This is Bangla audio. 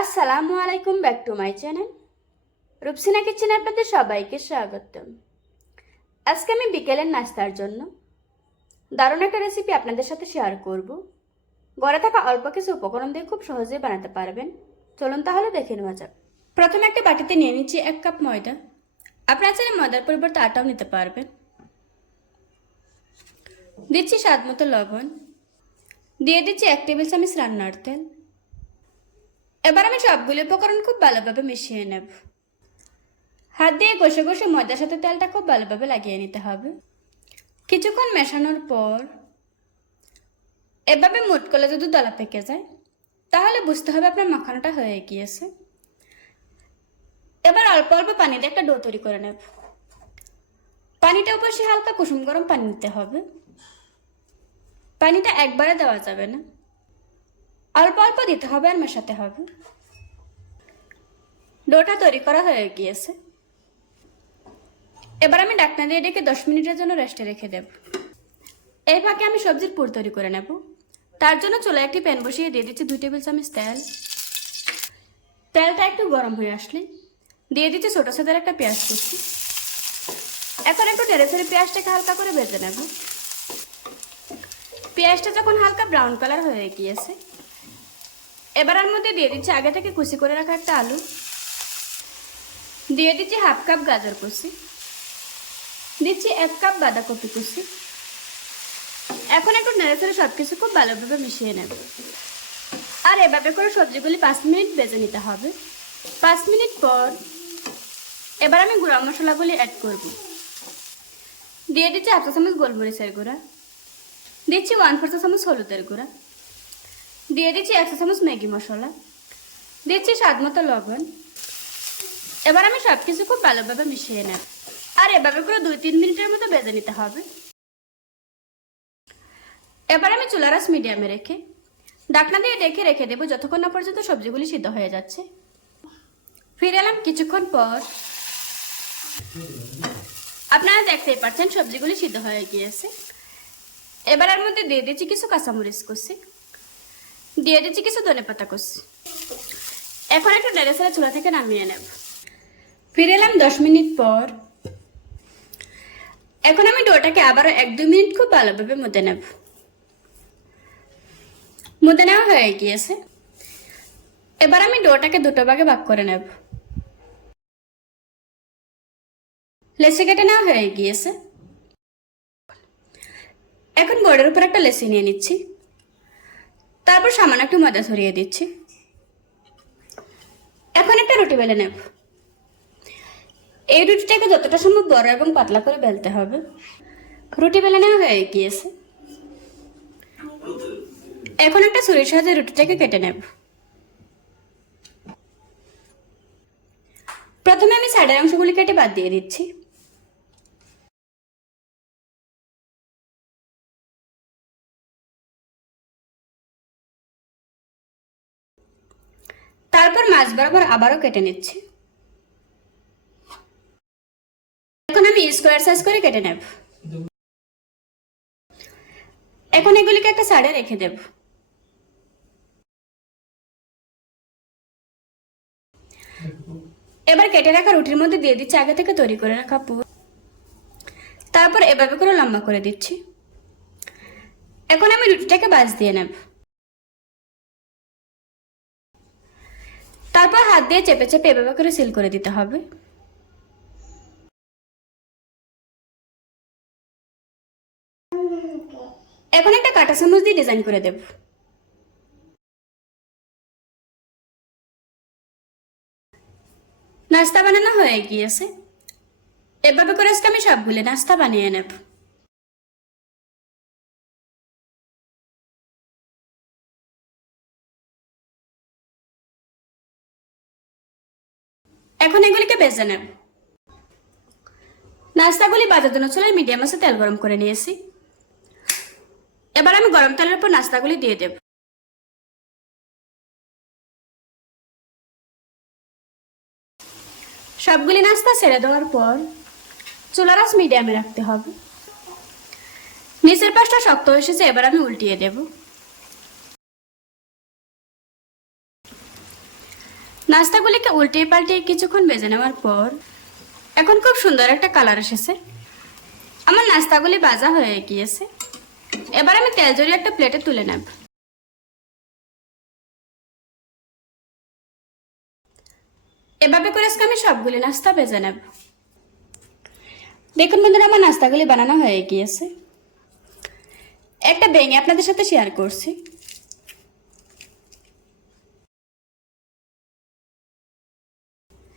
আসসালামু আলাইকুম, back to my channel. Rupsina কিচেনে আপনাদের সবাইকে স্বাগতম। আজকে আমি বিকেলের নাস্তার জন্য দারুণ একটা রেসিপি আপনাদের সাথে শেয়ার করব। ঘরে থাকা অল্প কিছু উপকরণ দিয়ে খুব সহজেই বানাতে পারবেন। চলুন তাহলে দেখে নেওয়া যাক। প্রথমে একটা বাটিতে নিয়ে নিচ্ছি এক কাপ ময়দা। আপনারা চাইলে ময়দার পরিবর্তে আটাও নিতে পারবেন। দিচ্ছি স্বাদ মতো লবণ। দিয়ে দিচ্ছি এক টেবিল চামচ রান্নার তেল। এবার আমি সবগুলো উপকরণ খুব ভালোভাবে মিশিয়ে নেব। হাত দিয়ে ঘষে ঘষে ময়দার সাথে তেলটা খুব ভালোভাবে লাগিয়ে নিতে হবে। কিছুক্ষণ মেশানোর পর এভাবে মুট করলে যদি দলা পেকে যায়, তাহলে বুঝতে হবে আপনার মাখানোটা হয়ে গিয়েছে। এবার অল্প অল্প পানি দিয়ে একটা ডো তৈরি করে নেব। পানিটা অবশ্যই হালকা কুসুম গরম পানি নিতে হবে। পানিটা একবারে দেওয়া যাবে না। অল্প অল্প দিতে হবে আর মেশাতে হবে। ডোটা তৈরি করা হয়ে গিয়েছে। এবার আমি ডাকনা দিয়ে ডেকে দশ মিনিটের জন্য রেস্টে রেখে দেব। এই ফাঁকে আমি সবজির পুর তৈরি করে নেব। তার জন্য চলে একটি প্যান বসিয়ে দিয়ে দিচ্ছি দুই টেবিল চামচ তেল। তেলটা একটু গরম হয়ে আসলে দিয়ে দিচ্ছি ছোটো সাদের একটা পেঁয়াজ কুচি। এখন একটু টেরে ছেড়ে পেঁয়াজটাকে হালকা করে ভেজে নেব। পেঁয়াজটা যখন হালকা ব্রাউন কালার হয়ে গিয়েছে এবার এর মধ্যে দিয়ে দিচ্ছি আগে থেকে কুচি করে রাখা একটা আলু। দিয়ে দিচ্ছি হাফ কাপ গাজর কুচি। দিচ্ছি এক কাপ বাঁধাকপি কুচি। এখন একটু নেড়ে ফেলে সব কিছু খুব ভালোভাবে মিশিয়ে নেব। আর এভাবে করে সবজিগুলি পাঁচ মিনিট বেজে নিতে হবে। পাঁচ মিনিট পর এবার আমি গুঁড়া মশলাগুলি অ্যাড করব। দিয়ে দিচ্ছি চা চামচ গোলমরিচের গুঁড়া। দিচ্ছি ওয়ান ফোর চামচ হলুদের গুঁড়া। দিয়ে দিচ্ছি একশো চামচ ম্যাগি মশলা। দিচ্ছি স্বাদ মতো লবণ। এবার আমি সব কিছু খুব ভালোভাবে মিশিয়ে নেব। আর এভাবে করে দুই তিন মিনিটের মতো বেজে নিতে হবে। এবার আমি চুলারাস মিডিয়ামে রেখে ডাকনা দিয়ে ডেকে রেখে দেবো যতক্ষণ না পর্যন্ত সবজিগুলি সিদ্ধ হয়ে যাচ্ছে। ফিরে এলাম কিছুক্ষণ পর। আপনারা দেখতেই পাচ্ছেন সবজিগুলি সিদ্ধ হয়ে গিয়েছে। এবার এর মধ্যে দিয়ে দিচ্ছি কিছু কাঁচামরিচ কষি দিয়ে দিচ্ছি কিছু ধনে পাতা কষি। এখন একটু নেড়ে চুলা থেকে নামিয়ে নেব। ফিরে এলাম দশ মিনিট পর। এখন আমি ডোটাকে আবারও এক দুই মিনিট খুব ভালোভাবে মুদে নেব। মুদে নেওয়া হয়ে গিয়েছে। এবার আমি ডোটাকে দুটো ভাগে ভাগ করে নেব। লেসি কেটে নেওয়া হয়ে গিয়েছে। এখন বোর্ডের উপর একটা লেসি নিয়ে নিচ্ছি। তারপর সামান্য একটু ময়দা ছড়িয়ে দিচ্ছি। এখন একটা রুটি বেলে নেব। এই রুটিটাকে যতটা সম্ভব বড় এবং পাতলা করে বেলতে হবে। রুটি বেলে নেওয়া হয়ে গিয়েছে। এখন একটা ছুরির সাহায্যে রুটিটাকে কেটে নেব। প্রথমে আমি সাইডের অংশগুলি কেটে বাদ দিয়ে দিচ্ছি। তারপর মাছ বরাবর আবারও কেটে নিচ্ছি। এখন আমি স্কোয়ার সাইজ করে কেটে নেব। এখন এগুলিকে একটা সাইডে রেখে দেব। এবার কেটে রাখা রুটির মধ্যে দিয়ে দিচ্ছি আগে থেকে তৈরি করে রাখা পুর। তারপর এভাবে করে লম্বা করে দিচ্ছি। এখন আমি রুটিটাকে বাজ দিয়ে নেব। তারপর হাত দিয়ে চেপে চেপে এভাবে করে সিল করে দিতে হবে। এখন একটা কাটা চামচ দিয়ে ডিজাইন করে দেব। নাস্তা বানানো হয়ে গিয়েছে। এভাবে করে আজকে আমি সবগুলো নাস্তা বানিয়ে নেব। এখন এগুলিকে বেজে নেব নাস্তাগুলি বাজার জন্য চলে মিডিয়াম আছে, তেল গরম করে নিয়েছি। এবার আমি গরম তেলের উপর নাস্তাগুলি দিয়ে দেব। সবগুলি নাস্তা ছেড়ে দেওয়ার পর চুলারাস মিডিয়ামে রাখতে হবে। নিচের পাশটা শক্ত এসেছে, এবার আমি উল্টিয়ে দেব। নাস্তাগুলিকে উল্টে পাল্টে কিছুক্ষণ বেজে নেওয়ার পর, এখন খুব সুন্দর একটা কালার এসেছে। আমার নাস্তাগুলি বাজা হয়ে গিয়েছে। এবার আমি তেল জড়িয়ে একটা প্লেটে তুলে নেব। এভাবে করে আজকে আমি সবগুলি নাস্তা বেজে নেব। দেখুন বন্ধুরা, আমার নাস্তাগুলি বানানো হয়ে গিয়েছে। একটা ভেঙে আপনাদের সাথে শেয়ার করছি।